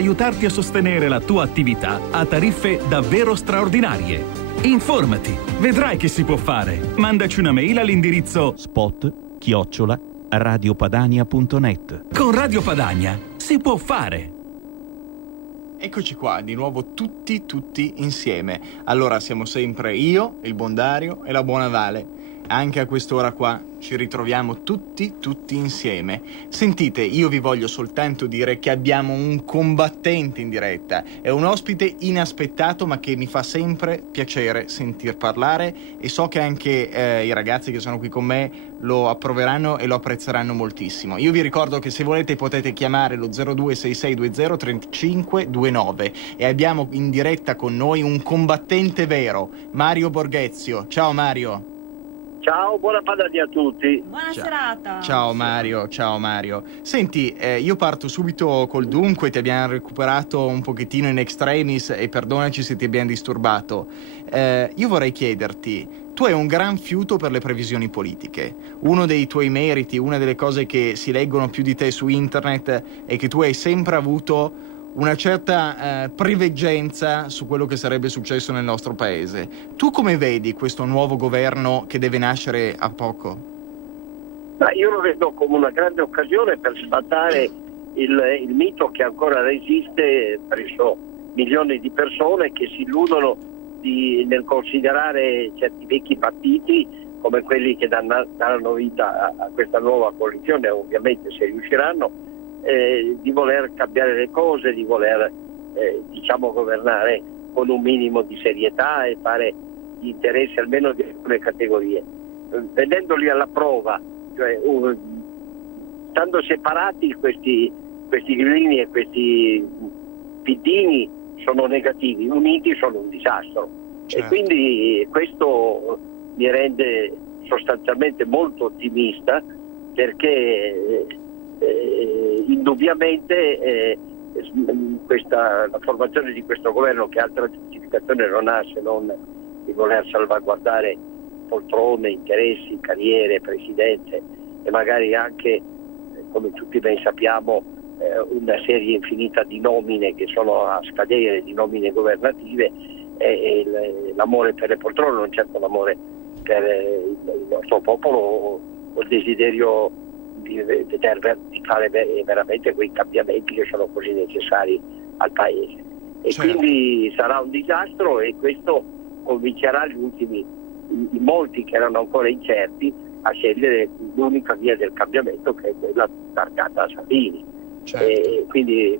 aiutarti a sostenere la tua attività a tariffe davvero straordinarie. Informati, vedrai che si può fare. Mandaci una mail all'indirizzo spot@radiopadania.net. Con Radio Padania si può fare. Eccoci qua, di nuovo tutti insieme. Allora siamo sempre io, il buon Dario e la buona Vale. Anche a quest'ora qua ci ritroviamo tutti insieme. Sentite, io vi voglio soltanto dire che abbiamo un combattente in diretta. È un ospite inaspettato, ma che mi fa sempre piacere sentir parlare, e so che anche i ragazzi che sono qui con me lo approveranno e lo apprezzeranno moltissimo. Io vi ricordo che se volete potete chiamare lo 0266203529 e abbiamo in diretta con noi un combattente vero, Mario Borghezio. Ciao Mario. Ciao, buona Padania a tutti. Buona serata. Ciao Mario. Senti, io parto subito col dunque. Ti abbiamo recuperato un pochettino in extremis e perdonaci se ti abbiamo disturbato. Io vorrei chiederti, tu hai un gran fiuto per le previsioni politiche. Uno dei tuoi meriti, una delle cose che si leggono più di te su internet è che tu hai sempre avuto una certa preveggenza su quello che sarebbe successo nel nostro paese. Tu come vedi questo nuovo governo che deve nascere a poco? Io lo vedo come una grande occasione per sfatare il mito che ancora resiste presso milioni di persone che si illudono nel considerare certi vecchi partiti come quelli che daranno vita a questa nuova coalizione, ovviamente se riusciranno, di voler cambiare le cose, di voler governare con un minimo di serietà e fare gli interessi almeno di alcune categorie. Vedendoli alla prova, cioè stando separati questi grillini e questi piddini sono negativi, uniti sono un disastro. Certo. E quindi questo mi rende sostanzialmente molto ottimista, perché indubbiamente la formazione di questo governo, che altra giustificazione non ha se non di voler salvaguardare poltrone, interessi, carriere, presidenze e magari anche, come tutti ben sappiamo, una serie infinita di nomine che sono a scadere, di nomine governative, e l'amore per le poltrone, non certo l'amore per il nostro popolo o il desiderio di fare veramente quei cambiamenti che sono così necessari al paese. E certo. Quindi sarà un disastro, e questo convincerà i molti che erano ancora incerti a scegliere l'unica via del cambiamento, che è quella targata a Salvini. Certo. E quindi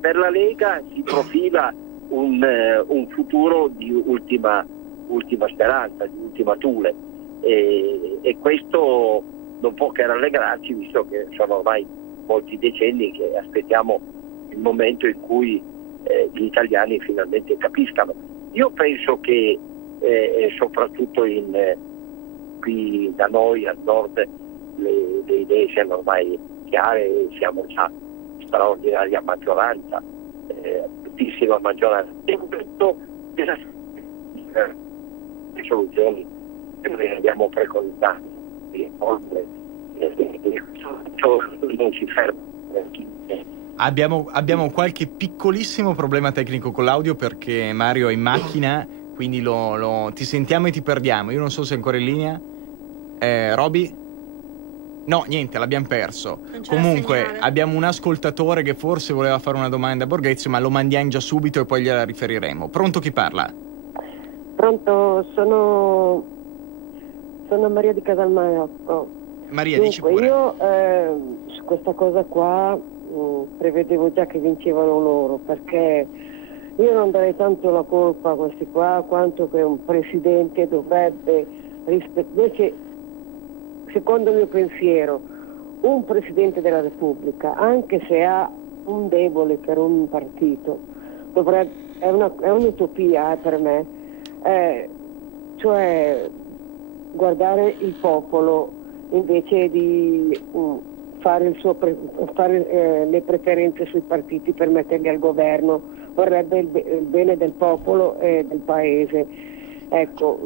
per la Lega si profila un futuro di ultima speranza, di ultima thule, e questo non può che rallegrarci, visto che sono ormai molti decenni che aspettiamo il momento in cui gli italiani finalmente capiscano. Io penso che soprattutto qui da noi al nord le idee siano ormai chiare, siamo già straordinaria maggioranza, altissima maggioranza, e questo le soluzioni che noi abbiamo preconizzato non si ferma. Abbiamo qualche piccolissimo problema tecnico con l'audio, perché Mario è in macchina, quindi ti sentiamo e ti perdiamo. Io non so se è ancora in linea. Roby? No, niente, l'abbiamo perso. Comunque abbiamo un ascoltatore che forse voleva fare una domanda a Borghezio, ma lo mandiamo già subito e poi gliela riferiremo. Pronto, chi parla? Pronto, sono Maria di Casalmaiocco. Maria, dici pure. Io su questa cosa qua prevedevo già che vincevano loro, perché io non darei tanto la colpa a questi qua quanto che un presidente dovrebbe invece, secondo il mio pensiero, un presidente della Repubblica, anche se ha un debole per un partito, è un'utopia per me, cioè guardare il popolo invece di fare le preferenze sui partiti per metterli al governo. Vorrebbe il bene del popolo e del paese. Ecco,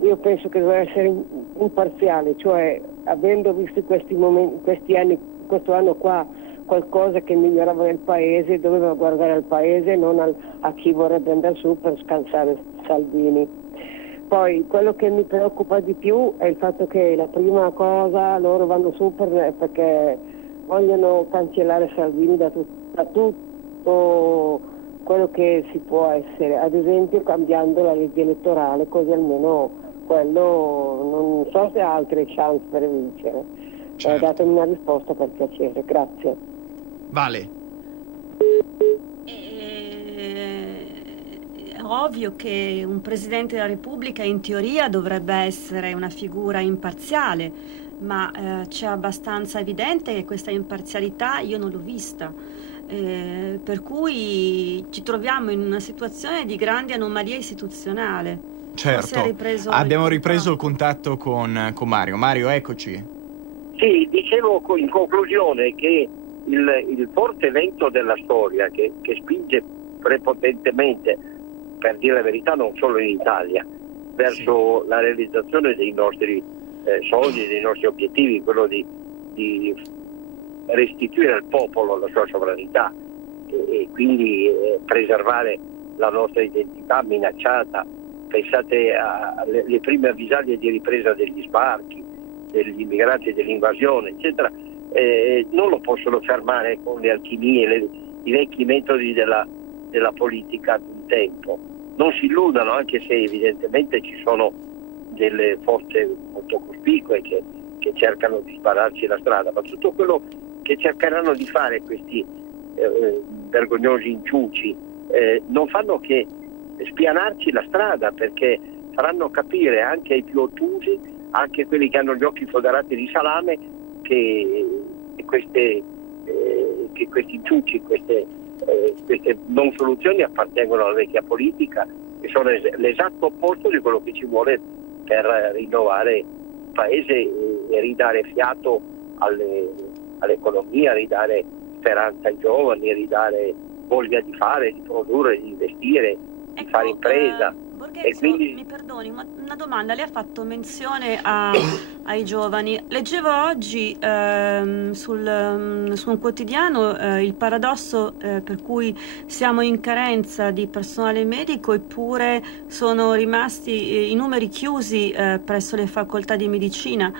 io penso che deve essere imparziale, cioè avendo visto questi anni, questo anno qua, qualcosa che migliorava nel paese, doveva guardare al paese, non a chi vorrebbe andare su per scansare Salvini. Poi quello che mi preoccupa di più è il fatto che la prima cosa loro vanno su perché vogliono cancellare Salvini da tutto quello che si può essere, ad esempio cambiando la legge elettorale, così almeno quello non so se ha altre chance per vincere. Certo. Datemi una risposta per piacere, grazie. Vale. È ovvio che un Presidente della Repubblica in teoria dovrebbe essere una figura imparziale, ma c'è abbastanza evidente che questa imparzialità io non l'ho vista. Per cui ci troviamo in una situazione di grande anomalia istituzionale. Certo, abbiamo ripreso il contatto con Mario. Mario, eccoci. Sì, dicevo in conclusione che il forte vento della storia che spinge prepotentemente, per dire la verità, non solo in Italia, verso la realizzazione dei nostri sogni, dei nostri obiettivi, quello di restituire al popolo la sua sovranità e quindi preservare la nostra identità minacciata. Pensate alle prime avvisaglie di ripresa degli sbarchi, degli immigrati, dell'invasione, eccetera. Non lo possono fermare con le alchimie, i vecchi metodi della politica di un tempo. Non si illudano, anche se evidentemente ci sono delle forze molto cospicue che cercano di spararci la strada, ma tutto quello che cercheranno di fare questi vergognosi inciuci non fanno che spianarci la strada, perché faranno capire anche ai più ottusi, anche quelli che hanno gli occhi foderati di salame, che questi inciuci, queste non soluzioni appartengono alla vecchia politica e sono l'esatto opposto di quello che ci vuole per rinnovare il paese e ridare fiato all'economia, ridare speranza ai giovani, ridare voglia di fare, di produrre, di investire, di fare impresa. Borghezio, E quindi... mi perdoni, una domanda. Lei ha fatto menzione ai giovani. Leggevo oggi su un quotidiano il paradosso per cui siamo in carenza di personale medico, eppure sono rimasti i numeri chiusi presso le facoltà di medicina.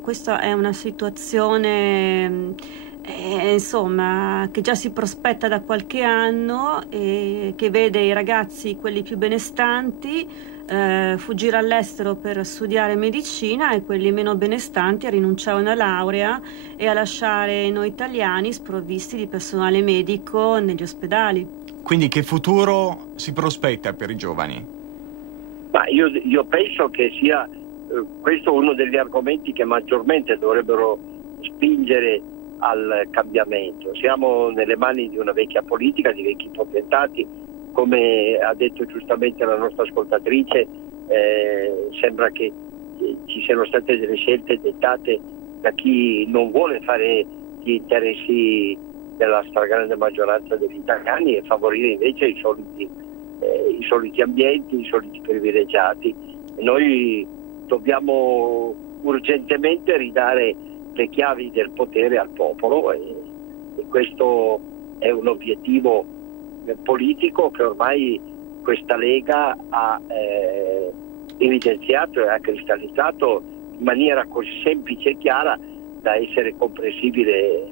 Questa è una situazione insomma, che già si prospetta da qualche anno e che vede i ragazzi, quelli più benestanti, fuggire all'estero per studiare medicina e quelli meno benestanti a rinunciare a una laurea e a lasciare noi italiani sprovvisti di personale medico negli ospedali. Quindi che futuro si prospetta per i giovani? Ma io penso che sia questo uno degli argomenti che maggiormente dovrebbero spingere al cambiamento. Siamo nelle mani di una vecchia politica, di vecchi potentati, come ha detto giustamente la nostra ascoltatrice. Sembra che ci siano state delle scelte dettate da chi non vuole fare gli interessi della stragrande maggioranza degli italiani e favorire invece i soliti ambienti, i soliti privilegiati. Noi dobbiamo urgentemente ridare le chiavi del potere al popolo e questo è un obiettivo politico che ormai questa Lega ha evidenziato e ha cristallizzato in maniera così semplice e chiara da essere comprensibile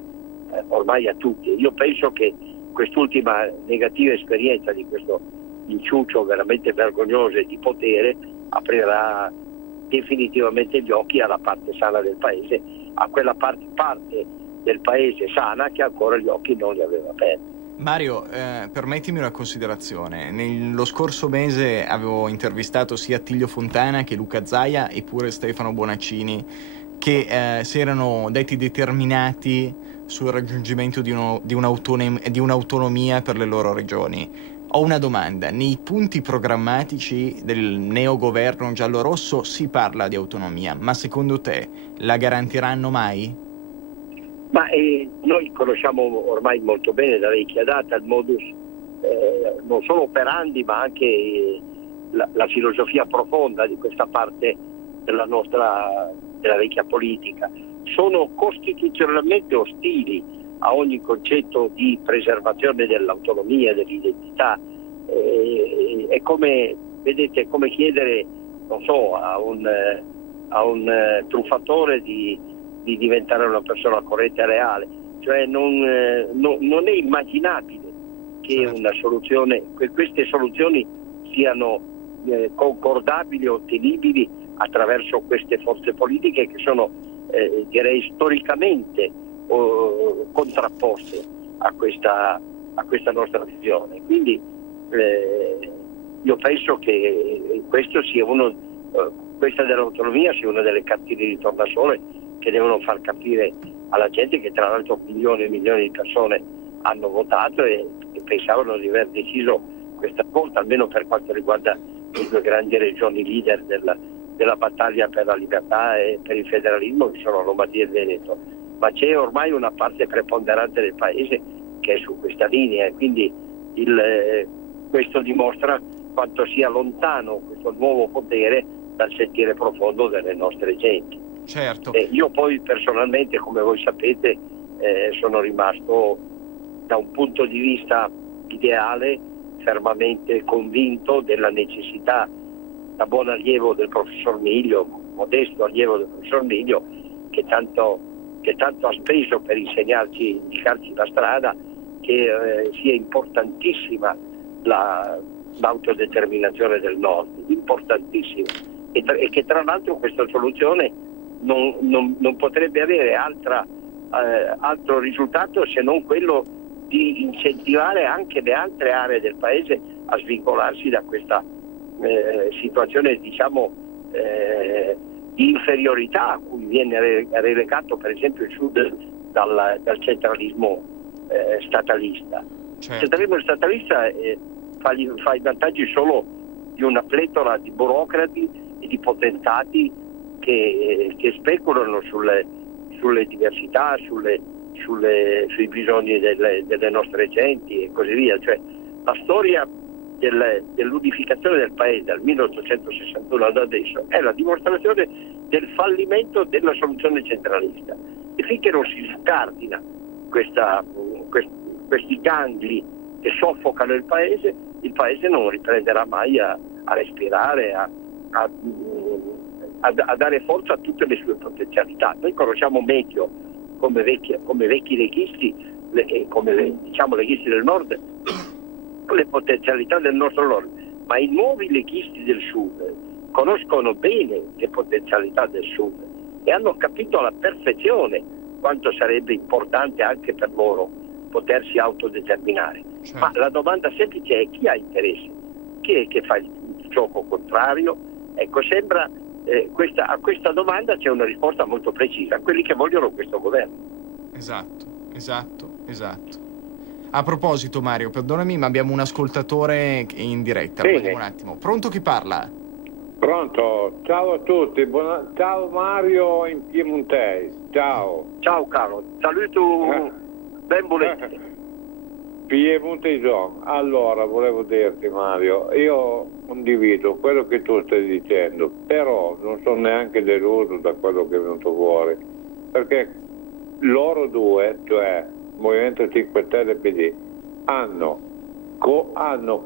ormai a tutti. Io penso che quest'ultima negativa esperienza di questo inciuccio veramente vergognoso di potere aprirà definitivamente gli occhi alla parte sana del paese, a quella parte del paese sana che ancora gli occhi non li aveva aperti. Mario, permettimi una considerazione. Nello scorso mese avevo intervistato sia Attilio Fontana che Luca Zaia e pure Stefano Bonaccini, che si erano detti determinati sul raggiungimento di un'autonomia per le loro regioni. Ho una domanda: nei punti programmatici del neogoverno giallorosso si parla di autonomia, ma secondo te la garantiranno mai? Ma noi conosciamo ormai molto bene da vecchia data il modus, non solo operandi, ma anche la filosofia profonda di questa parte della vecchia politica. Sono costituzionalmente ostili a ogni concetto di preservazione dell'autonomia, dell'identità. È come, vedete, è come chiedere, non so, a un truffatore di diventare una persona corretta e reale. Cioè non è immaginabile che queste soluzioni siano concordabili, ottenibili attraverso queste forze politiche che sono direi storicamente contrapposte a questa nostra visione. Quindi io penso che questa dell'autonomia sia una delle cartine di tornasole che devono far capire alla gente, che tra l'altro milioni e milioni di persone hanno votato e pensavano di aver deciso questa volta, almeno per quanto riguarda le due grandi regioni leader della battaglia per la libertà e per il federalismo, che sono Lombardia e Veneto. Ma c'è ormai una parte preponderante del paese che è su questa linea, e quindi questo dimostra quanto sia lontano questo nuovo potere dal sentire profondo delle nostre genti. Certo. Io poi personalmente, come voi sapete, sono rimasto da un punto di vista ideale fermamente convinto della necessità, da buon allievo del professor Miglio, modesto allievo del professor Miglio, che tanto ha speso per insegnarci, indicarci la strada, che sia importantissima l'autodeterminazione del Nord, importantissima, e che tra l'altro questa soluzione non potrebbe avere altro risultato se non quello di incentivare anche le altre aree del paese a svincolarsi da questa situazione, diciamo, di inferiorità a cui viene relegato per esempio il Sud dal centralismo statalista. Certo. Il centralismo statalista fa i vantaggi solo di una pletora di burocrati e di potentati che speculano sulle diversità, sui bisogni delle nostre genti e così via. Cioè, la storia dell'unificazione del paese dal 1861 ad adesso è la dimostrazione del fallimento della soluzione centralista, e finché non si scardina questi gangli che soffocano il paese non riprenderà mai a respirare, a dare forza a tutte le sue potenzialità. Noi conosciamo meglio come vecchi leghisti, diciamo leghisti del Nord, le potenzialità del nostro Nord, ma i nuovi leghisti del Sud conoscono bene le potenzialità del Sud e hanno capito alla perfezione quanto sarebbe importante anche per loro potersi autodeterminare. Certo. Ma la domanda semplice è: chi ha interesse? Chi è che fa il gioco contrario? Ecco, sembra a questa domanda c'è una risposta molto precisa: quelli che vogliono questo governo. Esatto. A proposito, Mario, perdonami, ma abbiamo un ascoltatore in diretta. Lo vediamo un attimo. Pronto, chi parla? Pronto, ciao a tutti, ciao Mario in piemontese, ciao. Ciao Carlo, saluto ben volete. Piemontese. Allora, volevo dirti Mario, io condivido quello che tu stai dicendo, però non sono neanche deluso da quello che è venuto fuori, perché loro due, cioè Movimento 5 Stelle e PD, hanno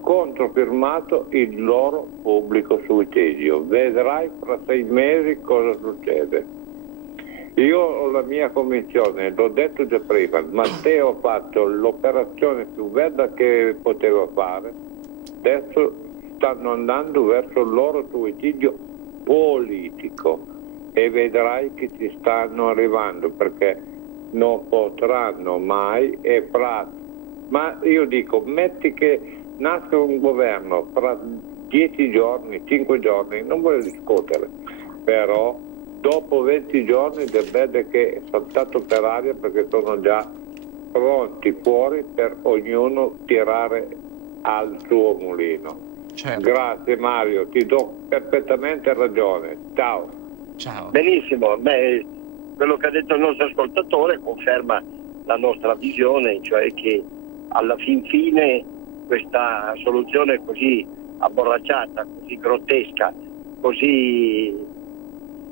controfirmato il loro pubblico suicidio. Vedrai fra 6 mesi cosa succede. Io ho la mia convinzione, l'ho detto già prima, Matteo ha fatto l'operazione più bella che poteva fare, adesso stanno andando verso il loro suicidio politico e vedrai che ci stanno arrivando, perché non potranno mai ma io dico, metti che nasca un governo fra 10 giorni, 5 giorni, non voglio discutere, però dopo 20 giorni deve che è saltato per aria, perché sono già pronti fuori per ognuno tirare al suo mulino. Certo. Grazie Mario, ti do perfettamente ragione. Ciao. Benissimo. Quello che ha detto il nostro ascoltatore conferma la nostra visione, cioè che alla fin fine questa soluzione così abborracciata, così grottesca, così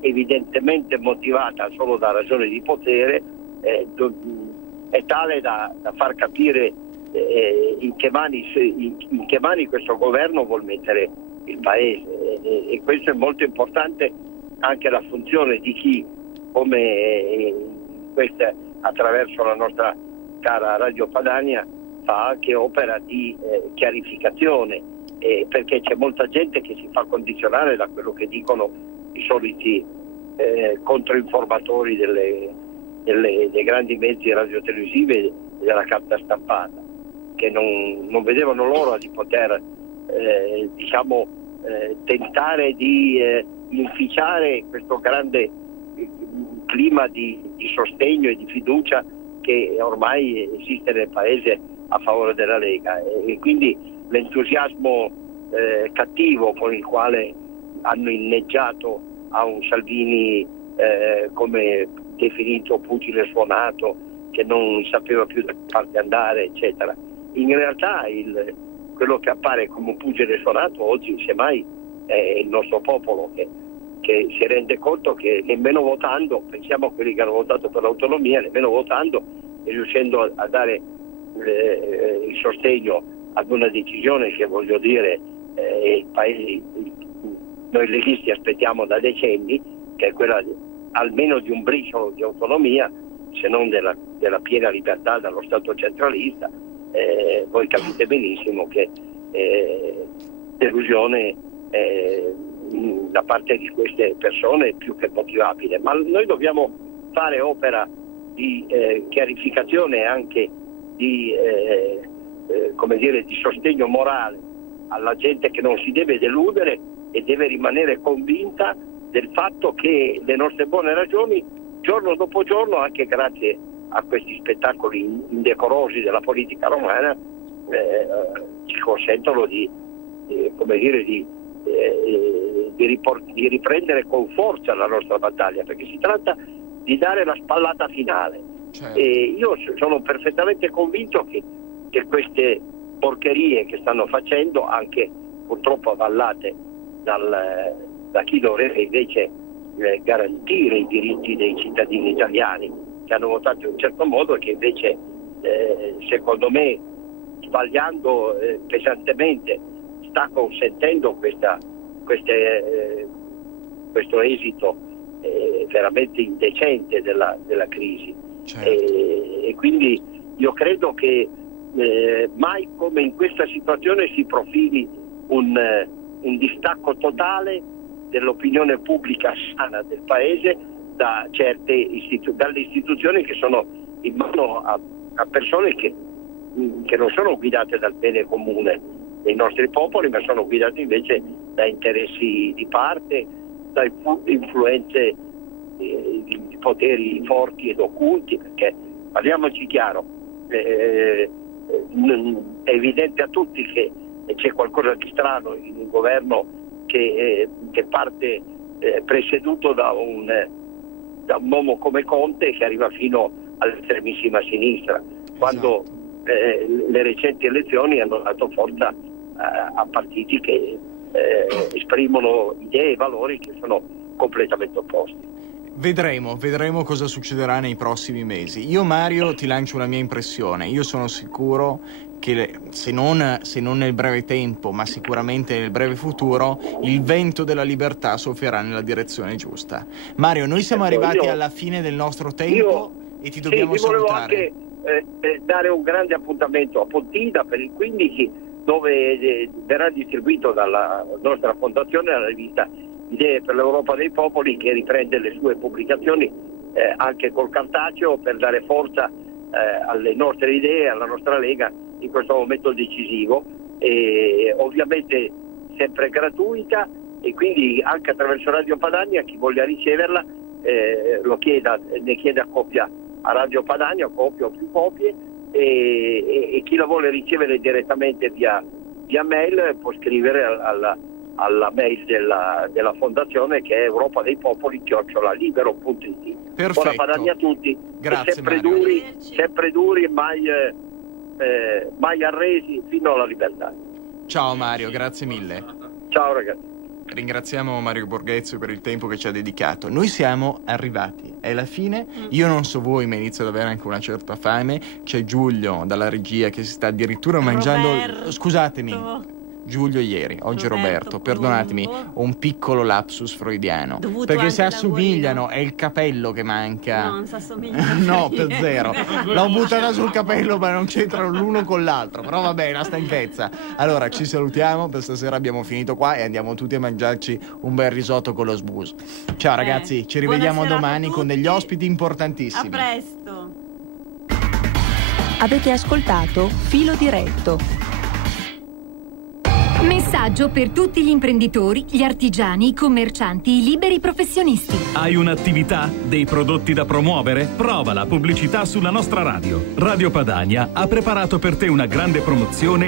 evidentemente motivata solo da ragioni di potere è è tale da far capire in che mani questo governo vuol mettere il paese, e questo è molto importante. Anche la funzione di chi, come questa, attraverso la nostra cara Radio Padania, fa anche opera di chiarificazione, perché c'è molta gente che si fa condizionare da quello che dicono i soliti controinformatori dei grandi mezzi radiotelevisivi e della carta stampata, che non vedevano l'ora di poter tentare di inficiare questo grande clima di sostegno e di fiducia che ormai esiste nel paese a favore della Lega, e quindi l'entusiasmo cattivo con il quale hanno inneggiato a un Salvini come definito pugile suonato, che non sapeva più da che parte andare, eccetera. In realtà quello che appare come un pugile suonato oggi semmai è il nostro popolo, che si rende conto che nemmeno votando, pensiamo a quelli che hanno votato per l'autonomia, nemmeno votando e riuscendo a dare il sostegno ad una decisione che, voglio dire, il paese, noi leghisti aspettiamo da decenni, che è quella almeno di un briciolo di autonomia, se non della piena libertà dallo Stato centralista. Voi capite benissimo che delusione da parte di queste persone è più che motivabile, ma noi dobbiamo fare opera di chiarificazione e anche di sostegno morale alla gente, che non si deve deludere e deve rimanere convinta del fatto che le nostre buone ragioni, giorno dopo giorno, anche grazie a questi spettacoli indecorosi della politica romana, ci consentono di riprendere con forza la nostra battaglia, perché si tratta di dare la spallata finale. Certo. E io sono perfettamente convinto che queste porcherie che stanno facendo, anche purtroppo avallate da chi dovrebbe invece garantire i diritti dei cittadini italiani che hanno votato in un certo modo, e che invece secondo me, sbagliando pesantemente, sta consentendo questo esito veramente indecente della crisi. Certo. E quindi io credo che mai come in questa situazione si profili un distacco totale dell'opinione pubblica sana del paese dalle istituzioni che sono in mano a persone che non sono guidate dal bene comune dei nostri popoli, ma sono guidate invece da interessi di parte, da influenze di poteri forti ed occulti, perché parliamoci chiaro, è evidente a tutti che c'è qualcosa di strano in un governo che parte presieduto da un uomo come Conte, che arriva fino all'estremissima sinistra, quando le recenti elezioni hanno dato forza a partiti che esprimono idee e valori che sono completamente opposti. Vedremo cosa succederà nei prossimi mesi. Io, Mario, ti lancio una mia impressione. Io sono sicuro che se non nel breve tempo, ma sicuramente nel breve futuro, il vento della libertà soffierà nella direzione giusta. Mario, noi siamo arrivati alla fine del nostro tempo e ti dobbiamo salutare. Volevo anche dare un grande appuntamento a Pontina per il 15, dove verrà distribuito dalla nostra fondazione la rivista Idee per l'Europa dei Popoli, che riprende le sue pubblicazioni anche col cartaceo, per dare forza alle nostre idee, alla nostra Lega in questo momento decisivo, e ovviamente sempre gratuita, e quindi anche attraverso Radio Padania chi voglia riceverla ne chiede a copia a Radio Padania, copia o più copie, e chi la vuole ricevere direttamente via mail può scrivere alla mail della fondazione, che è Europa dei Popoli @libero.it. Perfetto. Buona Padania a tutti. Grazie, sempre Mario. sempre duri, mai arresi fino alla libertà. Ciao Mario, grazie mille. Ciao ragazzi. Ringraziamo Mario Borghezio per il tempo che ci ha dedicato. Noi siamo arrivati, è la fine. Io non so voi, ma inizio ad avere anche una certa fame. C'è Giulio dalla regia che si sta addirittura mangiando. Roberto. Scusatemi, Giulio ieri, oggi Roberto, perdonatemi, ho un piccolo lapsus freudiano. Dovuto perché anche si alla assomigliano, guida. è il capello che manca. No, non si assomiglia. No, per zero. L'ho buttata sul capello, ma non c'entrano l'uno con l'altro. Però vabbè, una stanchezza. Allora, ci salutiamo. Per stasera abbiamo finito qua e andiamo tutti a mangiarci un bel risotto con lo sbus. Ciao ragazzi, ci rivediamo buona serata a domani con degli tutti. ospiti importantissimi. A presto. Avete ascoltato Filo Diretto. Messaggio per tutti gli imprenditori, gli artigiani, i commercianti, i liberi professionisti. Hai un'attività? Dei prodotti da promuovere? Prova la pubblicità sulla nostra radio. Radio Padania ha preparato per te una grande promozione